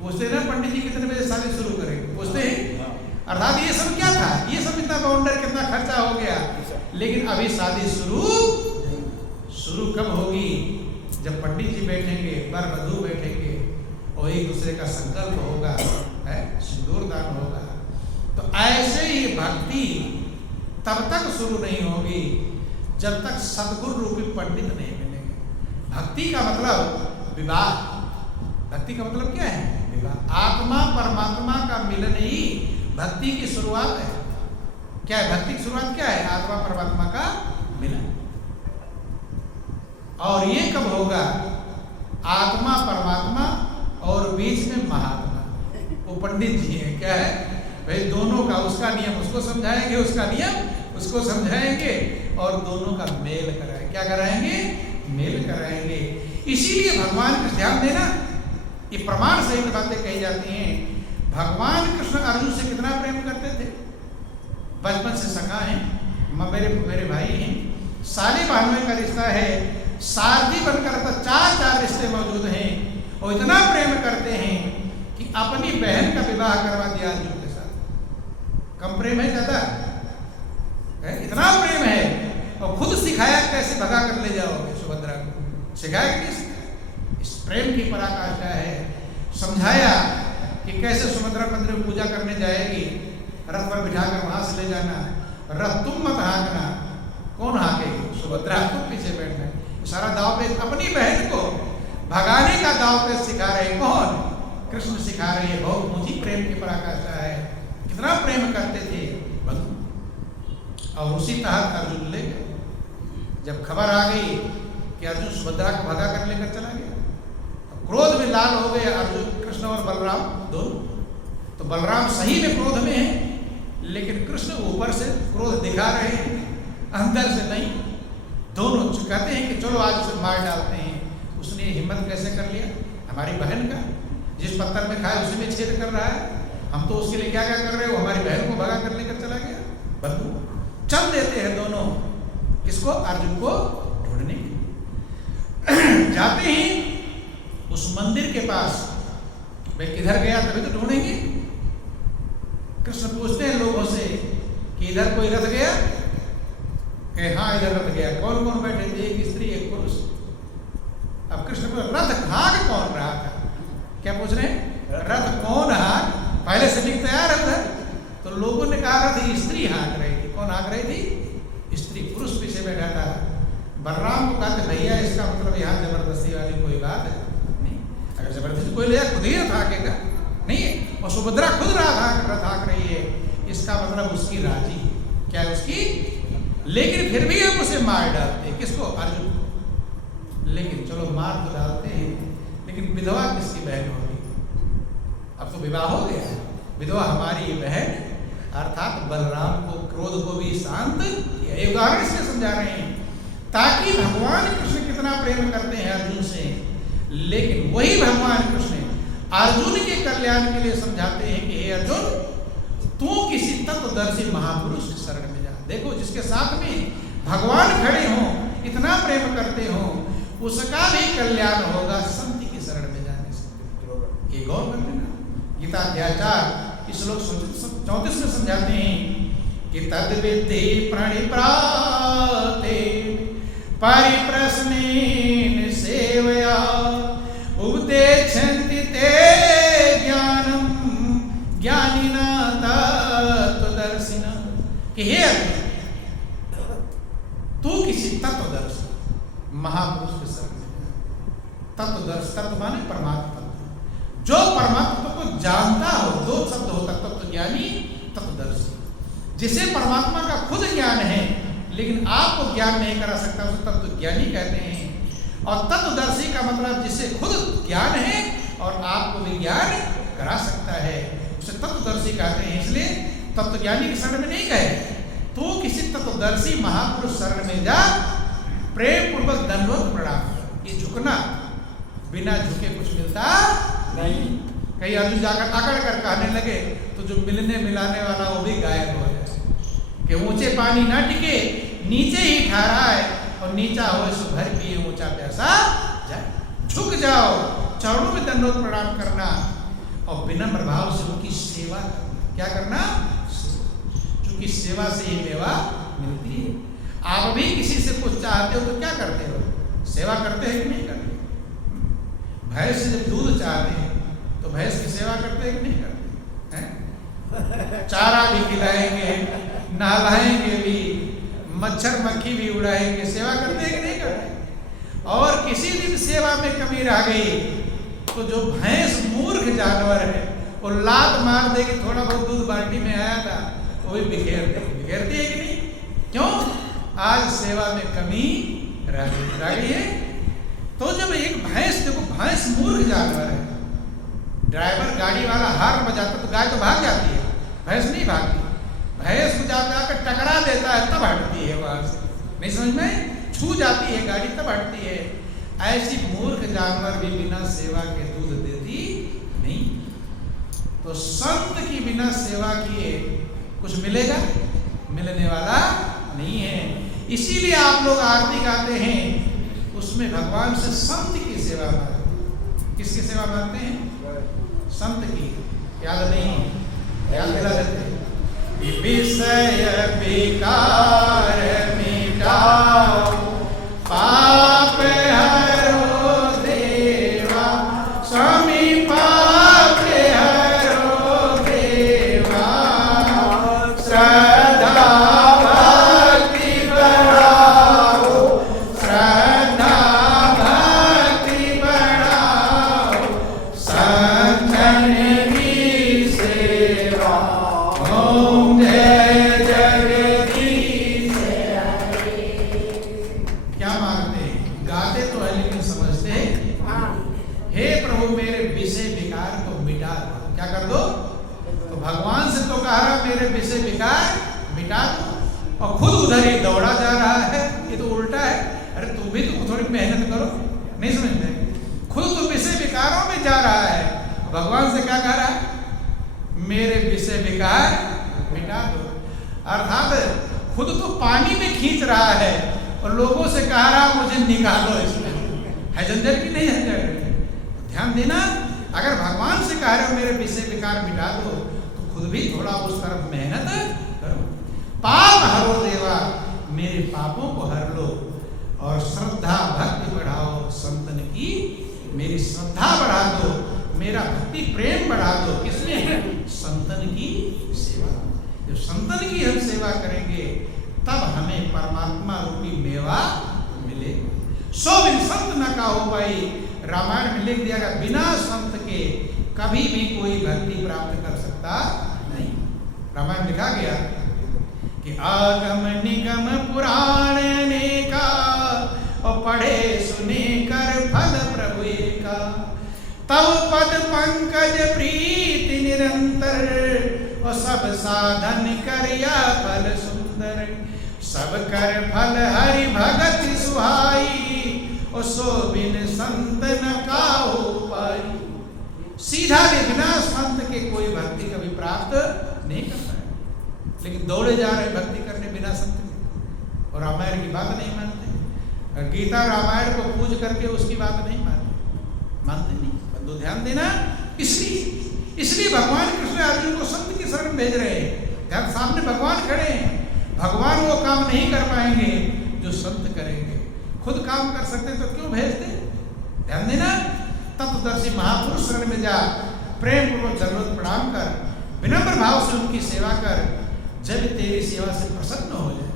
पूछते हैं ना पंडित जी कितने बजे शादी शुरू करेंगे, पूछते हैं। अर्थात ये सब क्या था, ये सब इतना बाउंडर कितना खर्चा हो गया, लेकिन अभी शादी शुरू कब होगी? जब पंडित जी बैठेंगे, वर वधू बैठेंगे और एक दूसरे का संकल्प होगा, सिंदूर दान होगा। तो ऐसे ही भक्ति तब तक शुरू नहीं होगी जब तक सद्गुरु रूपी पंडित नहीं मिलेंगे। भक्ति का मतलब विवाह, भक्ति का मतलब क्या है? विवाह। आत्मा परमात्मा का मिलन ही भक्ति की शुरुआत है। क्या है भक्ति की शुरुआत? क्या है? आत्मा परमात्मा का मिलन। और ये कब होगा? आत्मा परमात्मा और बीच में महात्मा, वो पंडित जी हैं। क्या है भाई? दोनों का, उसका नियम उसको समझाएंगे, उसका नियम उसको समझाएंगे और दोनों का मेल कराएंगे। क्या कराएंगे? मेल कराएंगे। इसीलिए भगवान कृष्ण, ध्यान देना, ये प्रमाण सहित बातें कही जाती हैं। भगवान कृष्ण अर्जुन से कितना प्रेम करते थे? बचपन से सखा हैं, मेरे भाई हैं, साले बहनों का रिश्ता है, सारथी बनकर तो चार रिश्ते मौजूद हैं। और इतना प्रेम करते हैं कि अपनी बहन का विवाह करवा दिया अर्जुन के साथ। कम प्रेम है? ज्यादा है? इतना प्रेम है। और खुद सिखाया कैसे भगा कर ले जाओगे सुभद्रा को, सिखाया कि नहीं सिखाया? इस प्रेम की पराकाष्ठा है। समझाया कि कैसे सुभद्रा मंदिर में पूजा करने जाएगी, रथ पर बिठाकर वहां से ले जाना, रथ तुम मत हाँकना। कौन हाँकेगी? सुभद्रा, तुम पीछे बैठना। सारा दाव पेच अपनी बहन को भगाने का दाव पेच सिखा रहे। कौन? कृष्ण सिखा रहे हैं। बहुत ऊंची प्रेम की पराकाष्ठा है। कितना प्रेम करते थे बंधु। और उसी तहत अर्जुन ले गए। जब खबर आ गई कि अर्जुन सुभद्रा को भगा कर लेकर चला गया, क्रोध में लाल हो गए अर्जुन, कृष्ण और बलराम दोनों। तो बलराम सही में क्रोध में है, लेकिन कृष्ण ऊपर से क्रोध दिखा रहे हैं, अंदर से नहीं। दोनों कहते हैं कि चलो आज उसे मार डालते हैं। उसने हिम्मत कैसे कर लिया? हमारी बहन का, जिस पत्थर में खाए उसी में छेद कर रहा है। हम तो उसके लिए क्या क्या कर रहे हो? हमारी बहन को भगा कर लेकर चला गया। बंधु चल देते हैं दोनों, किसको? अर्जुन को ढूंढने जाते ही उस मंदिर के पास। भाई किधर गया तभी तो ढूंढेंगे। कृष्ण पूछते हैं लोगों से कि इधर कोई रथ गया? कि हाँ इधर रथ गया। कौन कौन बैठे थे? एक स्त्री एक पुरुष। अब कृष्ण को रथ हाँक कौन रहा था? क्या पूछ रहे हैं? रथ कौन हाँक? पहले से भी तैयार है उधर। तो लोगों ने कहा रथ स्त्री हाँक रही थी। कौन हाँक रही थी? स्त्री। पुरुष पीछे बैठा था। बलराम को कहा भैया इसका मतलब यहाँ जबरदस्ती वाली कोई बात है नहीं। अगर जबरदस्ती कोई ले जाए खुद ही रथ हाँकेगा नहीं है। और सुभद्रा खुद रथ हाँक रही है, इसका मतलब उसकी राजी। क्या है उसकी? लेकिन फिर भी हम उसे मार डालते हैं। किसको? अर्जुन। लेकिन चलो मार तो डालते हैं, लेकिन विधवा किसकी बहन होगी? अब तो विवाह हो गया, विधवा हमारी बहन। अर्थात बलराम को, क्रोध को भी शांत किया। उदाहरण इसलिए समझा रहे हैं ताकि भगवान कृष्ण कितना प्रेम करते हैं अर्जुन से, लेकिन वही भगवान कृष्ण अर्जुन के कल्याण के लिए समझाते हैं कि हे अर्जुन, तू किसी तत्वदर्शी महापुरुष की शरण में जा। देखो जिसके साथ में भगवान खड़े हों, इतना प्रेम करते हो, उसका भी कल्याण होगा संत की शरण में जाने से। ये गौर कर लेना। गीता अध्याय 4 श्लोक 34 में समझाते हैं कि तद विद्धि प्रणिप्राते परिप्रश्नेन सेवया उपदेक्षन्ति ते ज्ञानम ज्ञानिना तत्वदर्शिना। कि हे तू किसी तत्वदर्शी महापुरुष के शरण में जा। तत्वदर्शी, तत्व माने परमात्मा तत्व, जो परमात्मा को जानता हो। दो शब्द होता, तत्व ज्ञानी, तत्वदर्शी। जिसे परमात्मा का खुद ज्ञान है लेकिन आपको ज्ञान नहीं करा सकता, उसे तत्व ज्ञानी कहते हैं। और तत्वदर्शी का मतलब जिसे खुद ज्ञान है और आपको भी ज्ञान करा सकता है, उसे तत्वदर्शी कहते हैं। इसलिए तत्वज्ञानी की शरण में नहीं गए, तू किसी तत्वदर्शी महापुरुष शरण में जा, प्रेम पूर्वक दंडवत प्रणाम। ये झुकना, बिना झुके कुछ मिलता नहीं। कहीं अर्जुन जाकर आकड़ कर कहने लगे तो जो मिलने मिलाने वाला वो भी गायब हो जाए। कि ऊंचे पानी ना टिके, नीचे ही ठहरा है, और नीचा हो सो भर पिए ऊंचा प्यासा जाए। झुक जाओ, चरणों में दंडवत प्रणाम करना। और विनम्र भाव से उनकी सेवा करना। क्या करना? क्योंकि सेवा से ही मेवा मिलती है। आप भी किसी से कुछ चाहते हो तो क्या करते हो? सेवा करते हैं कि नहीं करते? भैंस से जब दूध चाहते हैं तो भैंस की सेवा करते हैं कि नहीं करते हैं? चारा भी खिलाएंगे, नहलाएंगे भी, मच्छर मक्खी भी उड़ाएंगे, सेवा करते हैं कि नहीं करते? और किसी दिन सेवा में कमी रह गई तो जो भैंस मूर्ख जानवर है वो लात मार देगी, थोड़ा बहुत दूध बाल्टी में आया था वो भी बिखेर देगी। बिखेरती है कि नहीं? क्यों? आज सेवा में कमी रह गई है। तो जब एक भैंस, देखो भैंस मूर्ख जानवर है, ड्राइवर गाड़ी वाला हार्न बजाता तो गाय तो भाग जाती है, भैंस नहीं भागती। भैंस को जाकर टकरा देता है तब हटती है वहां से, नहीं समझ में? छू जाती है गाड़ी तब हटती है। ऐसी मूर्ख जानवर भी बिना सेवा के दूध देती नहीं। तो संत की बिना सेवा किए कुछ मिलेगा? मिलने वाला नहीं है। इसीलिए आप लोग आरती गाते हैं, उसमें भगवान से संत की सेवा मांगते हैं। किसकी सेवा मांगते हैं? संत की। याद नहीं? याद दिला देते हैं। विषय विकार मिटाओ, पाप हरो देवा, स्वामी पाप हरो देवा, श्रद्धा भक्ति बढ़ाओ, श्रद्धा भक्ति बढ़ाओ, संतन की सेवा, ओम जय जगदीश हरे। क्या मांगते हैं? गाते तो है लेकिन समझते हे प्रभु मेरे विषय विकार को मिटा दो। क्या कर दो? तो भगवान से तो कह रहा मेरे विषय विकार मिटा दो, और खुद उधर ही दौड़ा जा रहा है। ये तो उल्टा है। अरे तुम भी तो थोड़ी मेहनत करो, नहीं समझ में? खुद तो विषय विकारों में जा रहा है, भगवान से क्या कह रहा है? मेरे विषय विकार मिटा दो। अर्थात खुद तो पानी में खींच रहा है और लोगों से कह रहा मुझे निकालो इसमें। है झंझट की नहीं झंझट? ध्यान देना, अगर भगवान से कह रहे हो मेरे विषय विकार मिटा दो तो खुद भी थोड़ा उस तरफ मेहनत करो। पाप हरो देवा, मेरे पापों को हर लो, और श्रद्धा भक्ति बढ़ाओ, संतन की मेरी श्रद्धा बढ़ा दो, मेरा भक्ति प्रेम बढ़ा दो। किसमें? संतन की सेवा। जब संतन की हम सेवा करेंगे तब हमें परमात्मा रूपी मेवा मिलेगा। सो बिन संत न का हो पाई, रामायण में लिख दिया गया, बिना संत के कभी भी कोई भक्ति प्राप्त कर सकता नहीं। रामायण लिखा गया कि आगम निगम पुराण अनेका, और पढ़े सुने कर फल प्रभु एका, तव पद पंकज प्रीति निरंतर, और सब साधन करिया फल सुंदर, सब कर फल हरि भगत सुहाई, और सो बिन संत न काहू पाई। सीधा बिना संत के कोई भक्ति कभी प्राप्त नहीं करता है, लेकिन दौड़े जा रहे भक्ति करने बिना संत के, और रामायण की बात नहीं मानते। गीता रामायण को पूज करके उसकी बात नहीं मानते नहीं। बंधु ध्यान देना, इसलिए भगवान कृष्ण अर्जुन को संत की शरण भेज रहे हैं। ध्यान, सामने भगवान खड़े हैं, भगवान वो काम नहीं कर पाएंगे जो संत करेंगे। खुद काम कर सकते तो क्यों भेजते? ध्यान देना, तत्वदर्शी महापुरुष शरण में जा, प्रेम पूर्वक जरूरत प्रणाम कर, विनम्र भाव से उनकी सेवा कर। जब तेरी सेवा से प्रसन्न हो जाए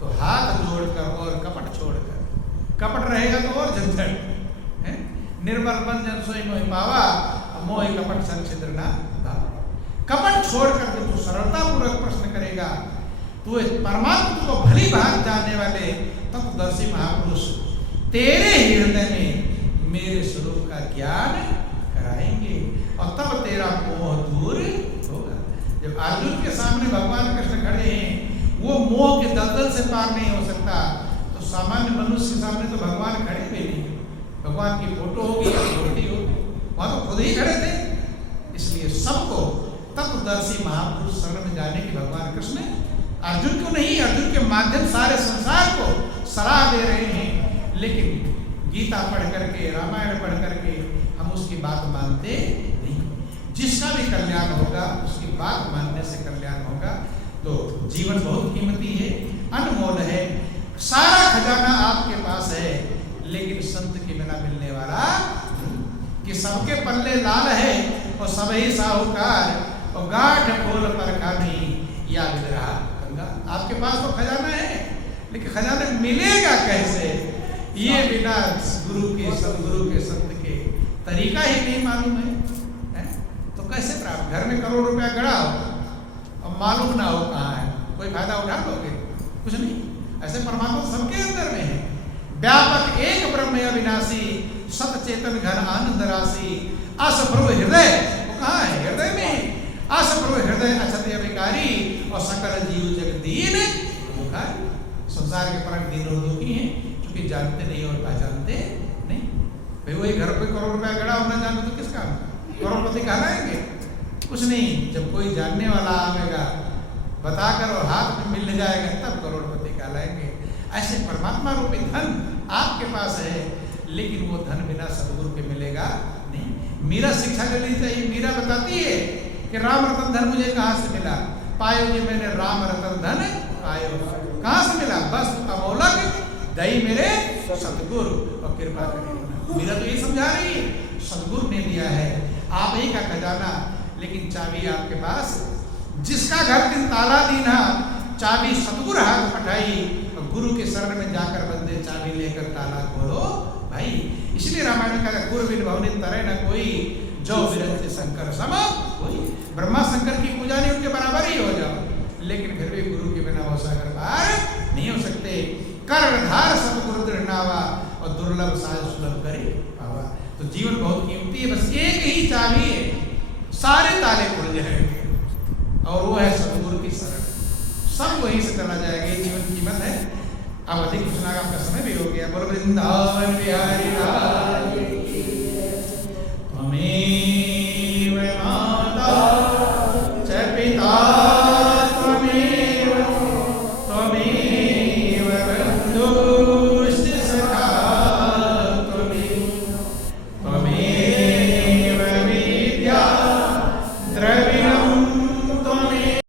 तो हाथ जोड़कर और कपट छोड़कर, कपट रहेगा तो और झंझट है। निर्मल बन जन सोई मोहि पावा, मोहि कपट संचिद्र ना भावा। कपट छोड़कर जो तू सरलता पूर्वक प्रश्न करेगा, तू परमात्मा को भली भांति जानने वाले तत्वदर्शी महापुरुष तेरे हृदय में मेरे स्वरूप का ज्ञान कराएंगे, और तब तेरा मोह दूर होगा। जब अर्जुन के सामने भगवान कृष्ण खड़े हैं, वो मोह के दलदल से पार नहीं हो सकता, तो सामान्य मनुष्य के सामने तो भगवान खड़े भी नहीं। भगवान की फोटो होगी या मूर्ति होगी, वहां तो खुद ही खड़े थे। इसलिए सबको तत्वदर्शी महापुरुष शरण में जाने की भगवान कृष्ण अर्जुन को नहीं, अर्जुन के माध्यम सारे संसार को सलाह दे रहे हैं। लेकिन गीता पढ़ करके, रामायण पढ़ करके हम उसकी बात मानते नहीं। जिस जीवन बहुत कीमती है, अनमोल है। सारा खजाना आपके पास है, लेकिन संत के बिना मिलने वाला कि सबके पल्ले लाल है और सब ही साहूकार और गांठ खोल पर खानी या विद्रहा गंगा। आपके पास तो खजाना है, लेकिन खजाना मिलेगा कैसे, ये बिना गुरु के सदगुरु के संत के तरीका ही नहीं मालूम है? तो कैसे प्राप्त? घर में करोड़ रुपया गड़ा हो और मालूम ना हो कहाँ है, कोई फायदा उठा लोगे? कुछ नहीं। ऐसे परमात्मा सबके अंदर में है। व्यापक एक ब्रह्म अविनाशी, सत चेतन घन आनंद राशि। असप्रभ हृदय, वो कहाँ है? हृदय में। असप्रभ हृदय अछत अभिकारी और सकल जीव जगदीन मुखारी। संसार के परम दीन और दुखी हैं, क्योंकि जानते नहीं और पहचानते नहीं। भाई वही घर पे करोड़ रुपया गड़ा होना जानो तो किस काम? करोड़पति कहलाएंगे? कुछ नहीं। जब कोई जानने वाला आवेगा, बताकर और हाथ में मिल जाएगा, तब करोड़पति कहलाएंगे। ऐसे परमात्मा रूपी धन आपके पास है, लेकिन वो धन बिना सदगुरु के मिलेगा नहीं। मीरा शिक्षा करनी चाहिए। मीरा बताती है कि राम रतन धन मुझे कहाँ से मिला? पायो जी मैंने राम रतन धन पायो। कहाँ से मिला? बस अमोलक दई मेरे सदगुरु और कृपा करें। मीरा तो ये समझा रही है, सदगुरु ने दिया है आप ही का खजाना, लेकिन चाबी आपके पास। जिसका घर 3 ताला दीना, चाबी सतगुरु हाथ पठाई। गुरु के शरण में जाकर बंदे चाबी लेकर ताला खोलो भाई। इसलिए रामायण में कहा गुरु बिन भवनि तरह न कोई, जो विरंच शंकर सम कोई। ब्रह्मा शंकर की पूजा नहीं, उनके बराबर ही हो जाओ, लेकिन फिर भी गुरु के बिना वो सागर पार नहीं हो सकते। कर्णधार सतगुरु दृढ़नावा और दुर्लभ साज सुलभ करे पावा। तो जीवन बहुत कीमती है, बस एक ही चाबी है, सारे ताले खुल जाएंगे, और वो है सतगुरु की शरण। सब वहीं से चला जाएगा। ये जीवन कीमत है। अब अधिक कुछ ना, आपका समय भी हो गया। बोलो वृंदावन बिहारी लाल।